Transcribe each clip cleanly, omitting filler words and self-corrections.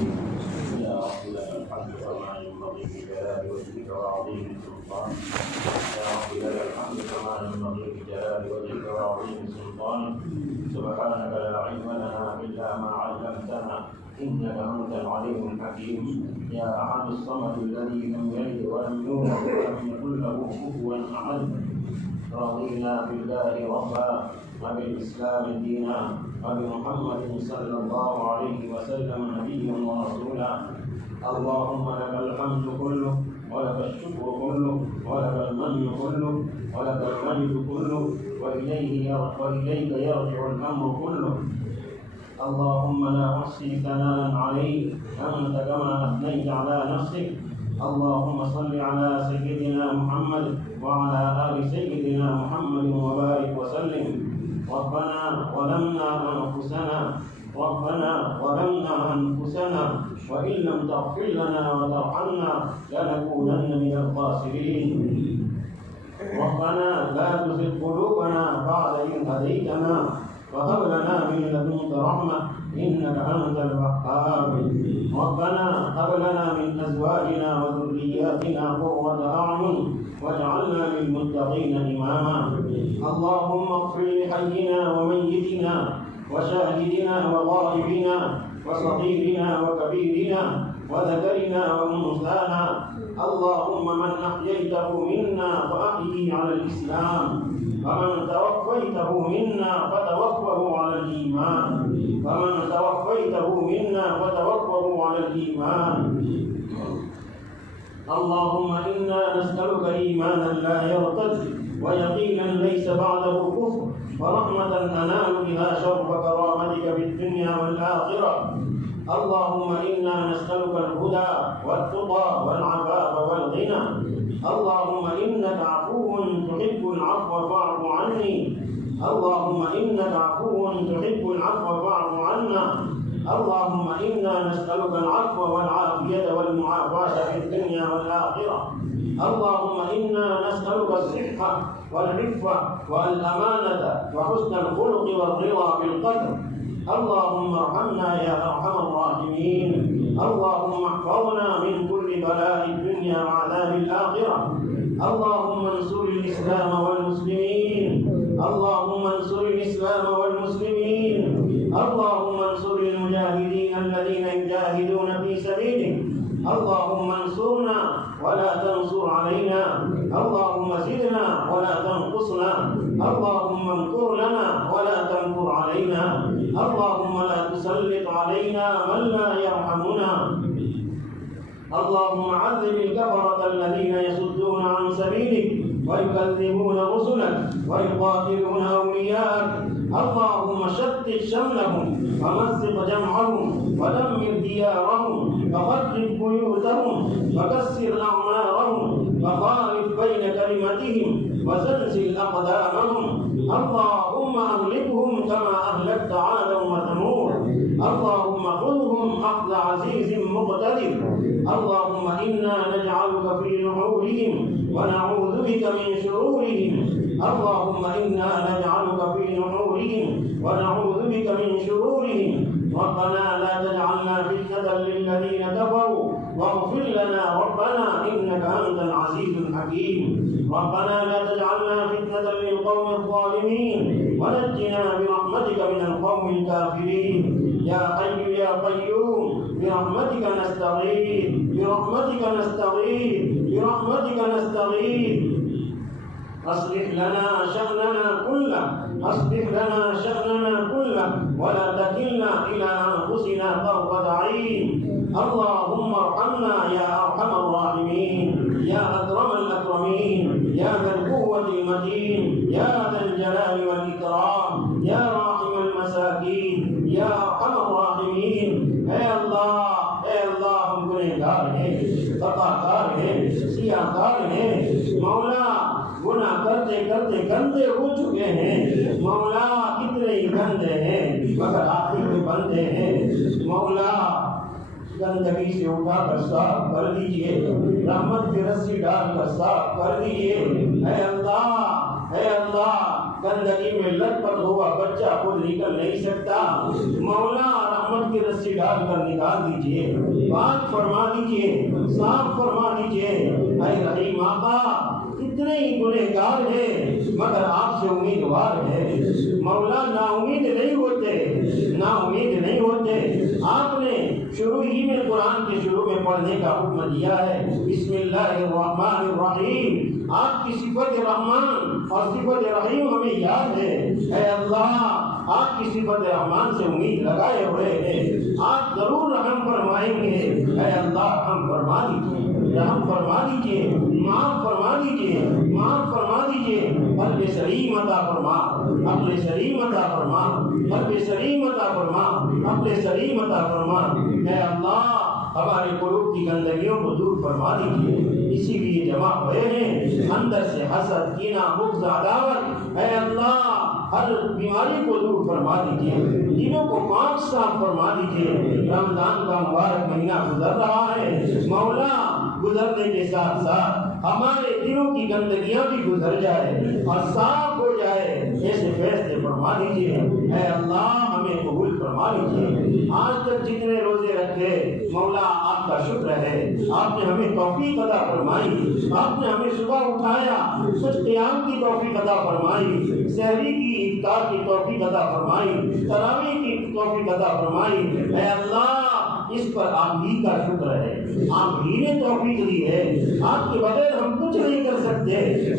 يا رب لك الحمد كما ينبغي بجلال وجهك وعظيم سلطانك. يا رب لك الحمد كما ينبغي بجلال وجهك وعظيم سلطانك. سبحانك لا علم لنا الا ما علمتنا انك انت العليم الحكيم. يا احد الصمد الذي لم يلد ولم يولد ولم يكن له كفوا احد. رضينا بالله ربا وبالاسلام دينا وبمحمد صلى الله عليه وسلم نبيا ورسولا. اللهم لك الحمد كله ولك الشكر كله ولك المن كله ولك المجد كله وإليك يرجع الأمر كله. اللهم لا أحصي ثناء عليك أنت كما أثنيت على نفسك. اللهم صل على سيدنا محمد وعلى آل سيدنا محمد وبارك وسلم. ربنا ظلمنا أنفسنا وإن لم تغفر لنا وترحمنا لنكونن من الخاسرين. ربنا لا تزغ قلوبنا بعد إذ هديتنا وهب لنا من لدنك رحمة إنك أنت الوهاب. ربنا هب لنا من أزواجنا وذرياتنا قرة أعين واجعلنا للمتقين إماما. اللهم اغفر لحينا وميتنا وشاهدنا وغائبنا وصغيرنا وكبيرنا وذكرنا وأنثانا. اللهم من أحييته منا فأحيه على الإسلام ومن توفيته منا فتوفه على الإيمان على الإيمان. اللهم إنا نسألك إيمانا لا يرتد ويقينا ليس بعده كفر ورحمة ننال بها شرف كرامتك في الدنيا والآخرة. اللهم إنا نسألك الهدى والتقى والعفاف والغنى. اللهم إنك عفو تحب العفو فاعف عني. اللهم إنك عفو تحب العفو فاعف عنا. اللهم إنا نسألك العفو والعافية والمعافاة في الدنيا والآخرة. اللهم إنا نسألك الصحة والعفة والأمانة وحسن الخلق والرضا بالقدر. اللهم ارحمنا يا أرحم الراحمين. اللهم احفظنا من كل بلاء الدنيا وعذاب الآخرة. اللهم انصر الإسلام والمسلمين. اللهم انصر الإسلام والمسلمين. اللهم انصر المجاهدين الذين يجاهدون في سبيلك. اللهم انصرنا ولا تنصر علينا. اللهم زدنا ولا تنقصنا. اللهم امكر لنا ولا تمكر علينا. اللهم لا تسلط علينا من لا يرحمنا. اللهم عذب الكفرة الذين يصدون عن سبيلك ويكذبون رسلك ويقاتلون أولياءك. اللهم شتت شملهم ومزق جمعهم ودمر ديارهم وخرب بيوتهم وكسر أعمارهم وخالف بين كلمتهم وزلزل أقدامهم. اللهم أهلكهم كما أهلكت عادا وثمود. اللهم خذهم أخذ عزيز مقتدر. اللهم إنا نجعلك في نحورهم ونعوذ بك من شرورهم. اللهم إنا نجعلك في نحورهم ونعوذ بك من شرورهم. ربنا لا تجعلنا فتنة للذين كفروا واغفر لنا ربنا إنك أنت العزيز الحكيم. ربنا لا تجعلنا فتنة للقوم الظالمين ونجنا برحمتك من القوم الكافرين. يا حي يا قيوم برحمتك نستغيث برحمتك نستغيث. أصلح لنا شأننا كله ولا تكلنا إلى أنفسنا طرفة عين. اللهم ارحمنا يا أرحم الراحمين يا أكرم الأكرمين يا ذا القوة المتين يا ذا الجلال والإكرام يا راحم المساكين يا أرحم الراحمين. اے اللہ ہم گنہگار ہیں، خطاکار ہیں، سیاہکار ہیں. مولا گناہ کرتے کرتے گندے ہو چکے ہیں. مولا کتنے ہی گندے ہیں مگر آخر میں بندے ہیں. مولا گندگی سے اٹھا کر صاف کر دیجئے، رحمت کی رسی ڈال کر صاف کر دیجئے. اے اللہ گندگی میں لٹ پٹ ہوا بچہ خود نکل نہیں سکتا. مولا رحمت کی رسی ڈال کر نکال دیجئے، پاک فرما دیجئے، صاف فرما دیجئے۔ اے رحیم آقا کتنے ہی گنہگار ہیں مگر آپ سے امیدوار ہے، مولا نا امید نہیں ہوتے، نا امید نہیں ہوتے۔ آپ نے شروع ہی میں قرآن کے شروع میں پڑھنے کا حکم دیا ہے، بسم اللہ الرحمن الرحیم۔ آپ کی صفت رحمان اور صفت رحیم ہمیں یاد ہے۔ اے اللہ آپ کی صفت رحمان سے امید لگائے ہوئے ہیں، آپ ضرور رحم فرمائیں گے۔ اے اللہ رحم فرما دیجیے، رحم فرما دیجیے، معاف فرما دیجیے، معاف فرما دیجیے۔ قلب سلیم عطا فرما، عقل سلیم عطا فرما، قلب سلیم عطا فرما، عقل سلیم عطا فرما۔ اے اللہ ہمارے قلوب کی گندگیوں کو دور فرما دیجیے، اسی لیے جمع ہوئے ہیں، اندر سے حسد، کینہ، بغض، عداوت، اے اللہ ہر بیماری کو دور فرما دیجیے، دلوں کو پاک صاف فرما دیجیے۔ رمضان کا مبارک مہینہ گزر رہا ہے، مولا گزرنے کے ساتھ ساتھ ہمارے دلوں کی گندگیاں بھی گزر جائے اور صاف ہو جائے، ایسے فیصلے فرما دیجیے۔ اے اللہ ہمیں قبول فرما لیجیے۔ آج تک جتنے روزے رکھے مولا آپ کا شکر ہے، آپ نے ہمیں توفیق عطا فرمائی، آپ نے ہمیں صبح اٹھایا، کچھ قیام کی توفیق عطا فرمائی، سحری کی افطار کی توفیق عطا فرمائی، تراویح کی توفیق عطا فرمائی۔ اے اللہ اس پر آپ ہی کا شکر ہے، آپ ہی نے توفیق دی ہے، آپ کے بغیر ہم کچھ نہیں کر سکتے،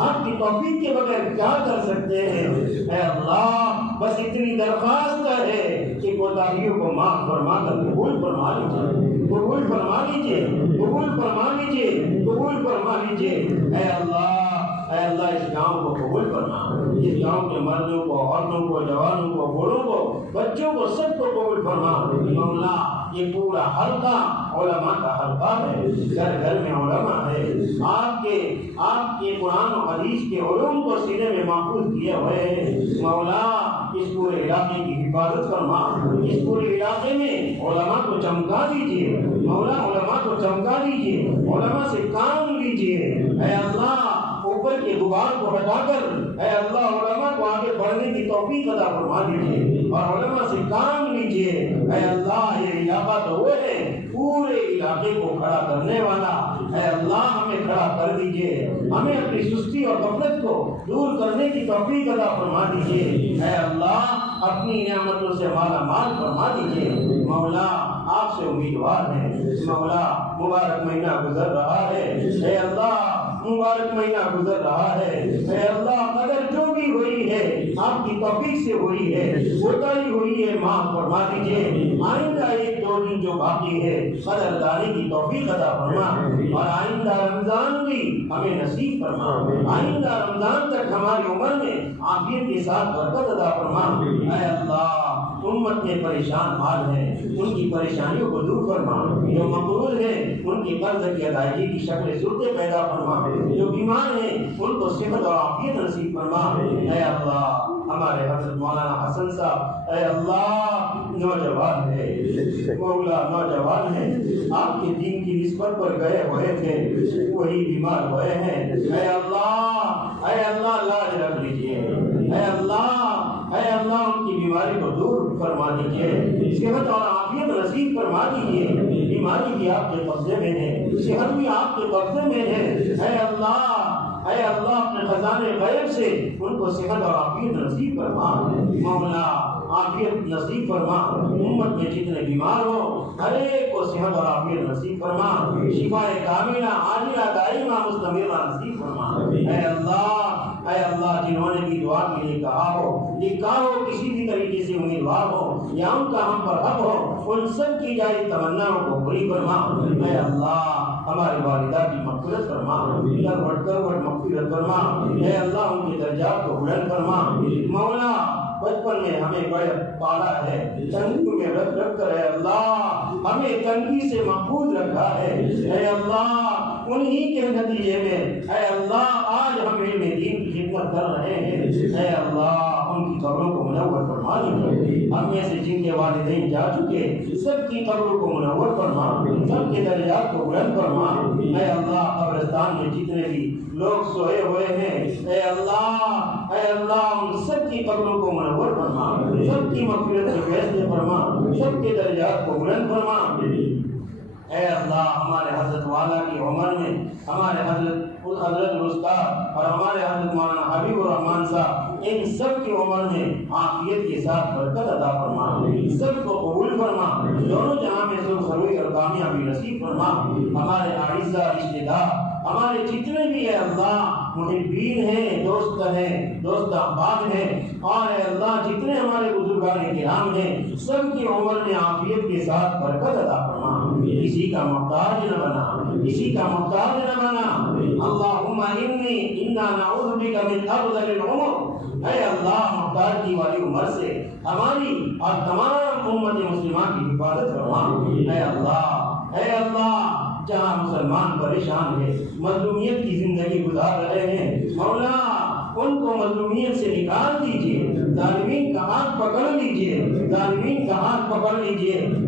آپ کی توفیق کے بغیر کیا کر سکتے ہیں۔ اے اللہ بس اتنی درخواست ہے کہ کوتاہیوں کو معاف فرما کر قبول فرما لیجیے، قبول فرما لیجیے، قبول فرما لیجیے، قبول فرما لیجیے۔ اے اللہ اس گاؤں کو قبول فرما، اس گاؤں کے مردوں کو، عورتوں کو، جوانوں کو، بوڑھوں کو، بچوں کو، سب کو قبول فرما۔ مولا یہ پورا حلقہ علماء کا حلقہ ہے، گھر گھر میں علماء ہے، آپ کے قرآن و حدیث کے علوم کو سینے میں محفوظ کیے ہوئے ہیں۔ مولا اس پورے علاقے کی حفاظت فرما، اس پورے علاقے میں علماء کو چمکا دیجیے، مولا علماء کو چمکا دیجیے، علماء سے کام لیجیے۔ اے اللہ اوپر کے غبار کو ہٹا کر اے اللہ علماء کو آگے بڑھنے کی توفیق عطا فرما دیجیے اور علماء سے کام لیجیے۔ اے اللہ یہ علاقہ تو وہ ہے پورے علاقے کو کھڑا کرنے والا، اے اللہ ہمیں کھڑا کر دیجیے، ہمیں اپنی سستی اور غفلت کو دور کرنے کی توفیق عطا فرما دیجیے۔ اے اللہ اپنی نعمتوں سے مالا مال فرما دیجیے۔ مولا آپ سے امیدوار ہیں، مولا مبارک مہینہ گزر رہا ہے، اے اللہ مبارک مہینہ گزر رہا ہے، اے اللہ قدر جو بھی ہوئی ہے آپ کی توفیق سے ہوئی ہے، کوتاہی ہوئی ہے معاف فرما دیجیے۔ آئندہ ایک دو دن جو باقی ہے قدر دانی کی توفیق عطا فرما اور آئندہ رمضان بھی ہمیں نصیب فرما، آئندہ رمضان تک ہماری عمر میں عافیت کے ساتھ برکت عطا فرما۔ اے اللہ امت میں پریشان حال ہیں ان کی پریشانیوں کو دور فرما، جو مقروض ہیں ان کی قرض کی ادائیگی کی شکل صورتیں پیدا فرما، جو بیمار ہیں ان کو صحت اور عافیت نصیب فرما۔ اے اللہ ہمارے حضرت مولانا حسن صاحب اے اللہ نوجوان ہے، مولا نوجوان ہے، آپ کے دین کی نسبت پر گئے ہوئے تھے، وہی بیمار ہوئے ہیں۔ اے اللہ لاج رکھ لیجیے، اے اللہ ان کی بیماری کو دور فرما دیجیے، صحت اور عافیت نصیب فرما دیجیے۔ بیماری بھی آپ کے قبضے میں ہے، صحت بھی آپ کے قبضے میں ہے۔ اے اللہ اپنے خزانے غیب سے ان کو صحت اور عافیت نصیب فرما، مولا عافیت نصیب فرما۔ امت میں جتنے بیمار ہوں ہر ایک کو صحت اور عافیت نصیب فرما، شفاء کاملہ عاجلہ دائمہ مستمرہ نصیب فرما۔ اے اللہ جنہوں نے بھی دعا کے لیے کہا ہو، لکھا ہو، کسی بھی طریقے سے امیدوار ہو یا ان کا ہم پر حق ہو، ان سب کی جاری تمناؤں کو پوری فرما۔ اے اللہ ہماری والدہ کی مغفرت فرما، کروٹ مغفرت فرما۔ اے اللہ ان کے درجات کو بلند فرما۔ مولا بچپن میں ہمیں بڑے پالا ہے، تنگی میں رکھ کر اے اللہ ہمیں تنگی سے محفوظ رکھا ہے۔ اے اللہ انہی کے نتیجے میں اے اللہ آج ہم علم دین کی خدمت کر رہے ہیں، اے اللہ ان کی قبروں کو منور فرما دیجیے۔ ہم میں سے جن کے والدین جا چکے سب کی قبروں کو منور فرما، سب کے درجات کو بلند فرما۔ اے اللہ قبرستان میں جتنے بھی لوگ سوئے ہوئے ہیں، اے اللہ ان سب کی قبروں کو منور فرما، سب کی مغفرت کے فیصلے فرما، سب کے درجات کو بلند فرما۔ اے اللہ ہمارے حضرت والا کی عمر میں ہمارے حضرت استاد اور ہمارے حضرت مولانا حبیب الرحمان صاحب ان سب کی عمر میں عافیت کے ساتھ برکت عطا فرما، سب کو قبول فرما، دونوں جہاں میں سب خروئی اور کامیابی نصیب فرما۔ ہمارے اعزاء رشتہ دار ہمارے جتنے بھی اے اللہ محبین ہیں، دوست احباب ہیں، اور اے اللہ جتنے ہمارے بزرگان کرام ہیں سب کی عمر میں عافیت کے ساتھ برکت عطا فرما، کسی کا محتاج نہ بنا۔ اللہم انا نعوذ بک من ارذل العمر، اے اللہ محتاجی والی عمر سے ہماری اور تمام امت مسلمہ کی حفاظت فرما۔ اے اللہ جہاں مسلمان پریشان ہے، مظلومیت کی زندگی گزار رہے ہیں، مولا ان کو مظلومیت سے نکال دیجئے، ظالمین کا ہاتھ پکڑ لیجئے،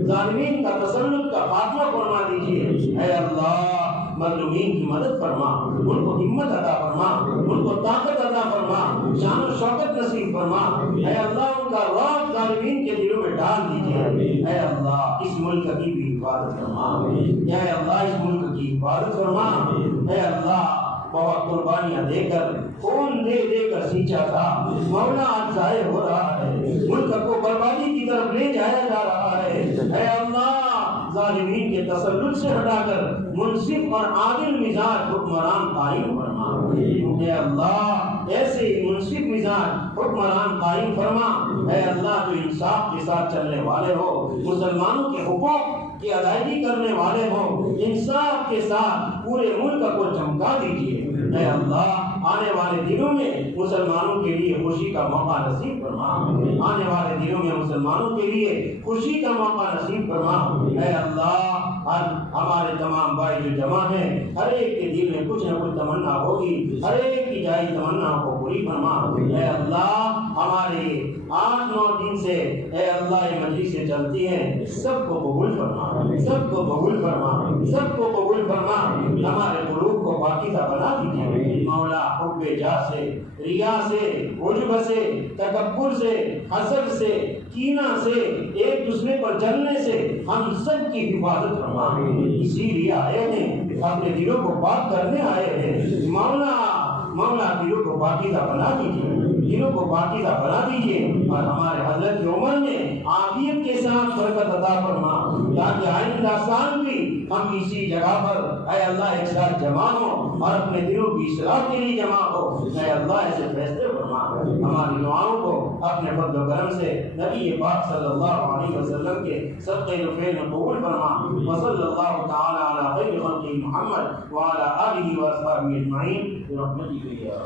ظالمین کا تسلط کا خاتمہ فرما دیجئے۔ اے اللہ مظلومین کی مدد فرما، ان کو ہمت عطا فرما، ان کو طاقت عطا فرما، شان و شوکت نصیب فرما۔ اے اللہ ان کا رعب ظالمین کے دلوں میں ڈال دیجئے۔ اے اللہ اس ملک کی بھی حفاظت فرما، اے اللہ اس ملک کی حفاظت فرما۔ اے اللہ بہت قربانیاں دے کر خون دے کر سینچا تھا، مولا آج ضائع ہو رہا ہے، ملک کو بربادی کی طرف لے جایا جا رہا ہے۔ اے اللہ ظالمین کے تسلط سے ہٹا کر منصف اور عادل مزاج حکمران قائم فرما۔ اے اللہ ایسے منصف مزاج حکمران قائم فرما۔ اے اللہ جو انصاف کے ساتھ چلنے والے ہو، مسلمانوں کے حقوق کی ادائیگی کرنے والے ہوں، انصاف کے ساتھ پورے ملک کو چمکا دیجیے۔ اے اللہ آنے والے دنوں میں مسلمانوں کے لیے خوشی کا موقع نصیب فرما، آنے والے دنوں میں مسلمانوں کے لیے خوشی کا موقع نصیب فرما۔ اے اللہ ہمارے تمام بھائی جو جمع ہیں ہر ایک کے دل میں کچھ نہ کچھ تمنا ہوگی، ہر ایک کی جائز تمنا کو پوری فرما۔ اے اللہ ہمارے 8-9 دن سے اے اللہ یہ مجلسیں چلتی ہیں، سب کو قبول فرما، سب کو قبول فرما، سب کو قبول فرما۔ ہمارے قلوب کو پاکیزہ بنا دیجیے مولا، حب جاہ سے، ریا سے، عجب سے، تکبر سے، حسد سے، کینہ سے، ایک دوسرے پر جلنے سے ہم سب کی حفاظت فرما۔ اسی لیے آئے ہیں، اپنے دلوں کو پاک کرنے آئے ہیں، مولا دلوں کو پاکیزہ بنا دیجیے، دلوں کو پاکیزہ بنا دیجیے، اور ہمارے حضرت کی عمر میں عافیت کے ساتھ برکت عطا فرما، تاکہ آئندہ سال بھی ہم اسی جگہ پر اے اللہ ایک ساتھ جمع ہوں اور اپنے دلوں کی اصلاح کے لیے جمع ہو۔ اے اللہ ایسے فیصلے فرما، ہماری دعاؤں کو اپنے فضل و کرم سے نبی پاک صلی اللہ علیہ وسلم کے صدقے نفیل میں قبول فرما۔ وصلی اللہ تعالی علی خیر خلق محمد وعلی آلہ واصحابہ اجمعین برحمتک یا